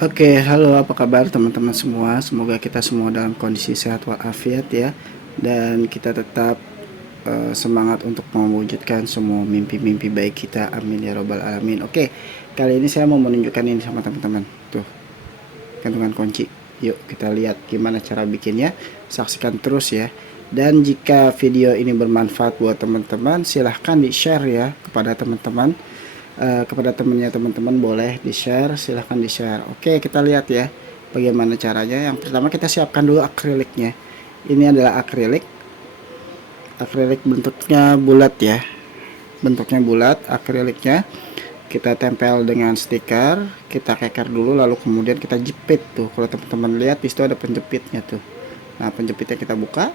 Oke, halo apa kabar teman-teman semua? Semoga kita semua dalam kondisi sehat walafiat ya. Dan kita tetap semangat untuk mewujudkan semua mimpi-mimpi baik kita. Amin ya robbal alamin. Oke, kali ini saya mau menunjukkan ini sama teman-teman. Tuh, gantungan kunci. Yuk kita lihat gimana cara bikinnya. Saksikan terus ya. Dan jika video ini bermanfaat buat teman-teman, silahkan di-share ya kepada teman-teman. Kepada temennya teman-teman boleh di-share, silahkan di-share. Oke, kita lihat ya bagaimana caranya. Yang pertama kita siapkan dulu akriliknya. Ini adalah akrilik bentuknya bulat ya, bentuknya bulat. Akriliknya kita tempel dengan stiker, kita keker dulu, lalu kemudian kita jepit tuh. Kalau teman-teman lihat di situ ada penjepitnya tuh. Nah, penjepitnya kita buka,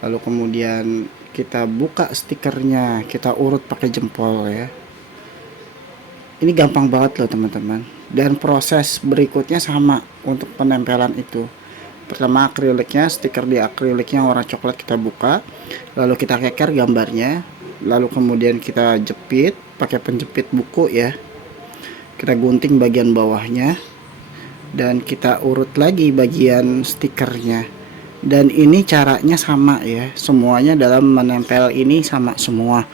lalu kemudian kita buka stikernya, kita urut pakai jempol ya. Ini gampang banget loh teman-teman, dan proses berikutnya sama untuk penempelan itu. Pertama akriliknya, stiker di akriliknya warna coklat kita buka, lalu kita keker gambarnya, lalu kemudian kita jepit pakai penjepit buku ya. Kita gunting bagian bawahnya dan kita urut lagi bagian stikernya. Dan ini caranya sama ya, semuanya dalam menempel ini sama semua,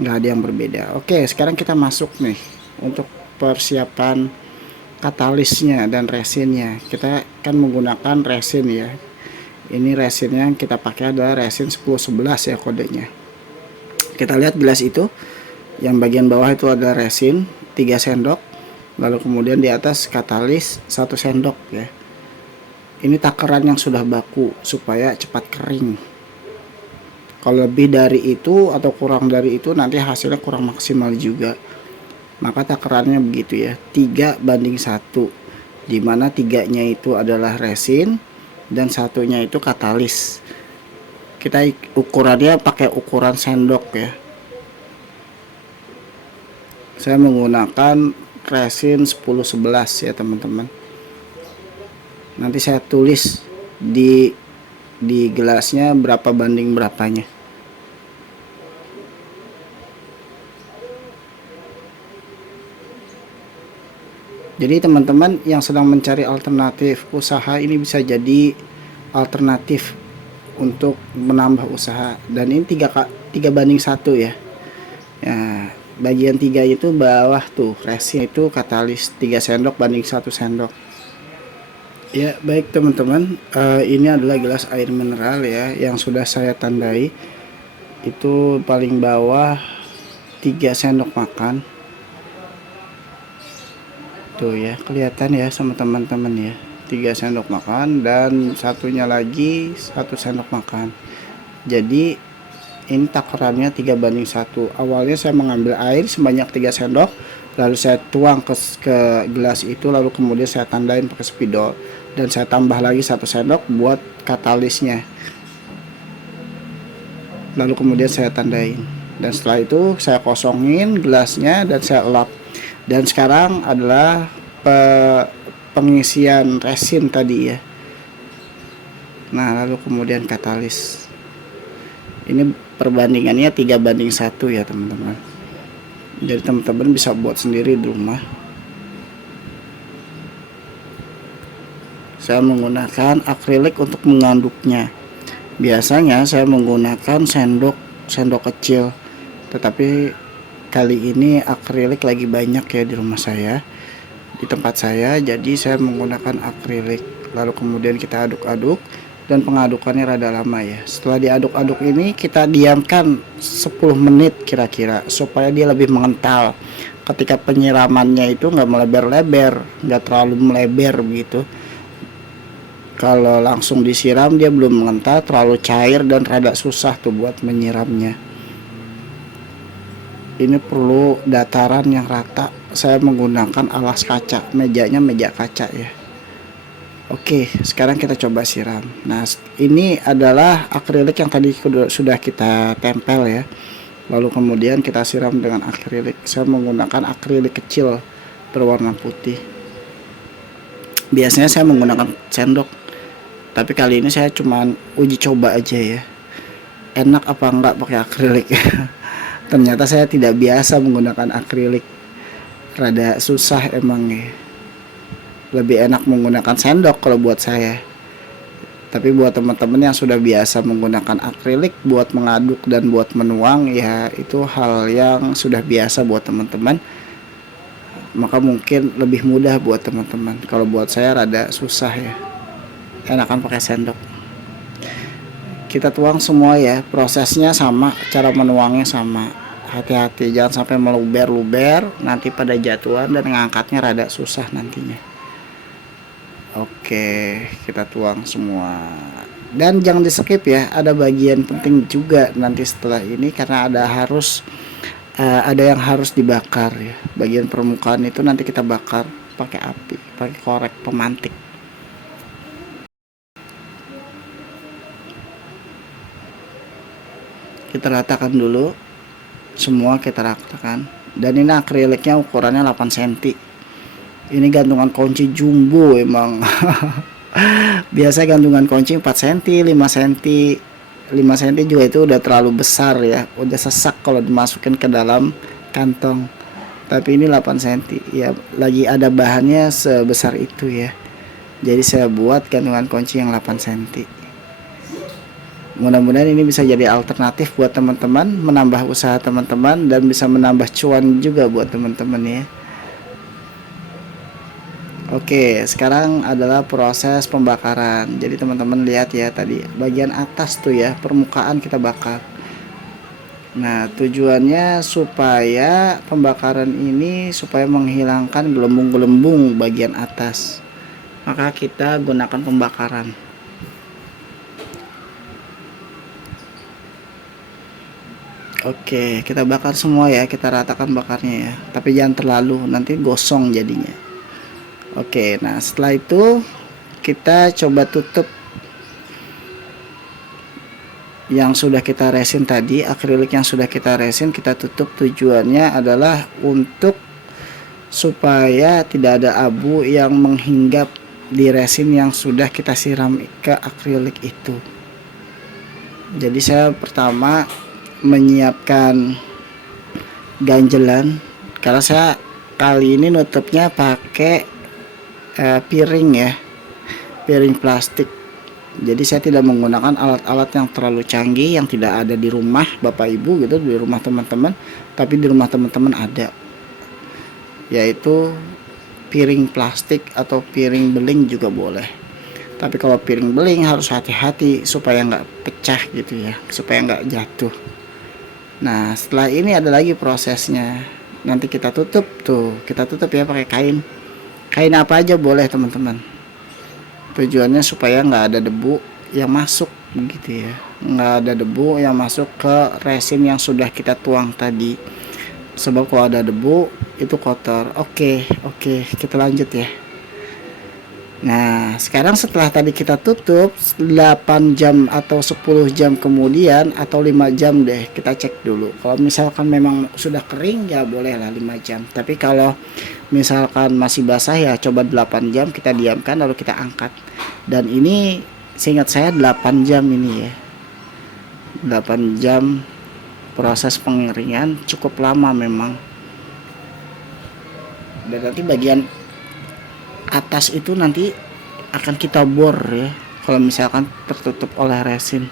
nggak ada yang berbeda. Oke, sekarang kita masuk nih untuk persiapan katalisnya dan resinnya. Kita kan menggunakan resin ya. Ini resinnya yang kita pakai adalah resin 1011 ya kodenya. Kita lihat gelas itu, yang bagian bawah itu ada resin 3 sendok, lalu kemudian di atas katalis 1 sendok ya. Ini takaran yang sudah baku supaya cepat kering. Kalau lebih dari itu atau kurang dari itu nanti hasilnya kurang maksimal juga. Maka takarannya begitu ya, 3:1, dimana 3-nya itu adalah resin dan 1-nya itu katalis. Kita ukurannya pakai ukuran sendok ya. Saya menggunakan resin 1011 ya teman-teman. Nanti saya tulis di gelasnya berapa banding berapanya. Jadi teman-teman yang sedang mencari alternatif usaha, ini bisa jadi alternatif untuk menambah usaha. Dan ini 3:1 ya. Ya, bagian 3 itu bawah tuh resin itu katalis 3 sendok banding 1 sendok. Ya baik teman-teman, ini adalah gelas air mineral ya yang sudah saya tandai. Itu paling bawah 3 sendok makan. Tuh ya, kelihatan ya sama teman-teman ya, 3 sendok makan dan satunya lagi 1 sendok makan. Jadi ini takarannya 3:1. Awalnya saya mengambil air sebanyak 3 sendok, lalu saya tuang ke gelas itu, lalu kemudian saya tandain pakai spidol dan saya tambah lagi 1 sendok buat katalisnya, lalu kemudian saya tandain, dan setelah itu saya kosongin gelasnya dan saya elap. Dan sekarang adalah pengisian resin tadi ya. Nah, lalu kemudian katalis. Ini perbandingannya 3:1 ya teman-teman. Jadi teman-teman bisa buat sendiri di rumah. Saya menggunakan akrilik untuk mengaduknya. Biasanya saya menggunakan sendok kecil, tetapi kali ini akrilik lagi banyak ya di rumah saya, di tempat saya, jadi saya menggunakan akrilik. Lalu kemudian kita aduk-aduk dan pengadukannya rada lama ya. Setelah diaduk-aduk ini kita diamkan 10 menit kira-kira supaya dia lebih mengental. Ketika penyiramannya itu nggak melebar-lebar, nggak terlalu melebar begitu. Kalau langsung disiram dia belum mengental, terlalu cair dan rada susah tuh buat menyiramnya. Ini perlu dataran yang rata. Saya menggunakan alas kaca, mejanya meja kaca ya. Oke, sekarang kita coba siram. Nah, ini adalah akrilik yang tadi sudah kita tempel ya. Lalu kemudian kita siram dengan akrilik. Saya menggunakan akrilik kecil berwarna putih. Biasanya saya menggunakan sendok, tapi kali ini saya cuma uji coba aja ya, enak apa enggak pakai akrilik. Ternyata saya tidak biasa menggunakan akrilik, rada susah emangnya. lebih enak menggunakan sendok kalau buat saya. Tapi buat teman-teman yang sudah biasa menggunakan akrilik buat mengaduk dan buat menuang, ya itu hal yang sudah biasa buat teman-teman, maka mungkin lebih mudah buat teman-teman. Kalau buat saya rada susah ya, enakan pakai sendok. Kita tuang semua ya, prosesnya sama, cara menuangnya sama. Hati-hati jangan sampai meluber-luber, nanti pada jatuhan dan ngangkatnya rada susah nantinya. Oke, kita tuang semua. Dan jangan di skip ya, ada bagian penting juga nanti setelah ini, karena ada yang harus dibakar ya. Bagian permukaan itu nanti kita bakar pakai api, pakai korek pemantik. Kita ratakan dulu semua, kita ratakan. Dan ini akriliknya ukurannya 8 cm. Ini gantungan kunci jumbo emang. Biasa gantungan kunci 4 cm, 5 cm. 5 cm juga itu udah terlalu besar ya, udah sesak kalau dimasukin ke dalam kantong. Tapi ini 8 cm ya, lagi ada bahannya sebesar itu ya. Jadi saya buat gantungan kunci yang 8 cm. Mudah-mudahan ini bisa jadi alternatif buat teman-teman, menambah usaha teman-teman dan bisa menambah cuan juga buat teman-teman ya. Oke, sekarang adalah proses pembakaran. Jadi teman-teman lihat ya, tadi bagian atas tuh ya, permukaan kita bakar. Nah, tujuannya supaya pembakaran ini supaya menghilangkan gelembung-gelembung bagian atas. Maka kita gunakan pembakaran. Oke, kita bakar semua ya, kita ratakan bakarnya ya. Tapi jangan terlalu, nanti gosong jadinya. Oke, nah setelah itu kita coba tutup yang sudah kita resin tadi, akrilik yang sudah kita resin kita tutup. Tujuannya adalah untuk supaya tidak ada abu yang menghinggap di resin yang sudah kita siram ke akrilik itu. Jadi saya pertama menyiapkan ganjelan, karena saya kali ini nutupnya pakai piring ya, piring plastik. Jadi saya tidak menggunakan alat-alat yang terlalu canggih yang tidak ada di rumah bapak ibu gitu, di rumah teman-teman, tapi di rumah teman-teman ada, yaitu piring plastik atau piring beling juga boleh. Tapi kalau piring beling harus hati-hati supaya nggak pecah gitu ya, supaya nggak jatuh. Nah setelah ini ada lagi prosesnya, nanti kita tutup tuh, kita tutup ya pakai kain apa aja boleh teman-teman. Tujuannya supaya nggak ada debu yang masuk begitu ya, nggak ada debu yang masuk ke resin yang sudah kita tuang tadi, sebab kalau ada debu itu kotor. Oke, kita lanjut ya. Nah sekarang setelah tadi kita tutup 8 jam atau 10 jam kemudian, atau 5 jam deh, kita cek dulu. Kalau misalkan memang sudah kering ya bolehlah 5 jam. Tapi kalau misalkan masih basah ya coba 8 jam kita diamkan lalu kita angkat. Dan ini seingat saya 8 jam ini ya, 8 jam proses pengeringan, cukup lama memang. Dan nanti bagian atas itu nanti akan kita bor ya, kalau misalkan tertutup oleh resin.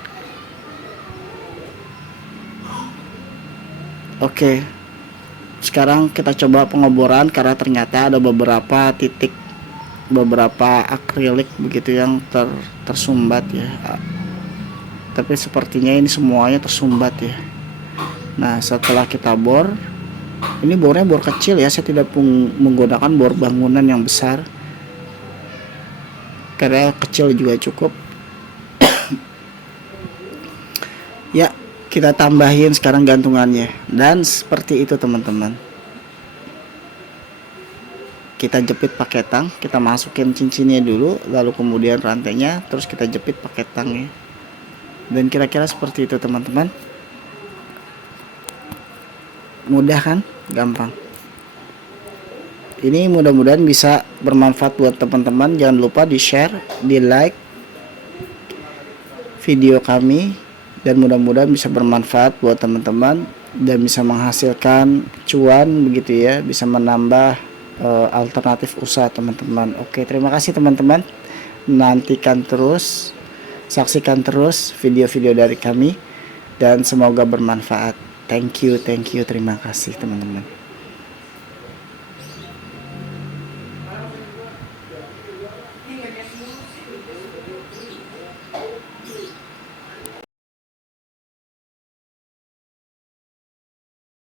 Oke, sekarang kita coba pengeboran, karena ternyata ada beberapa titik, beberapa akrilik begitu yang tersumbat ya. Tapi sepertinya ini semuanya tersumbat ya. Nah setelah kita bor, ini bornya bor kecil ya, saya tidak menggunakan bor bangunan yang besar, karena kecil juga cukup. Ya kita tambahin sekarang gantungannya, dan seperti itu teman-teman. Kita jepit pakai tang, kita masukin cincinnya dulu, lalu kemudian rantainya, terus kita jepit pakai tangnya. Dan kira-kira seperti itu teman-teman. Mudah kan, gampang. Ini mudah-mudahan bisa bermanfaat buat teman-teman. Jangan lupa di share, di like video kami, dan mudah-mudahan bisa bermanfaat buat teman-teman dan bisa menghasilkan cuan begitu ya, bisa menambah alternatif usaha teman-teman. Oke, terima kasih teman-teman. Nantikan terus, saksikan terus video-video dari kami dan semoga bermanfaat. Thank you, terima kasih teman-teman.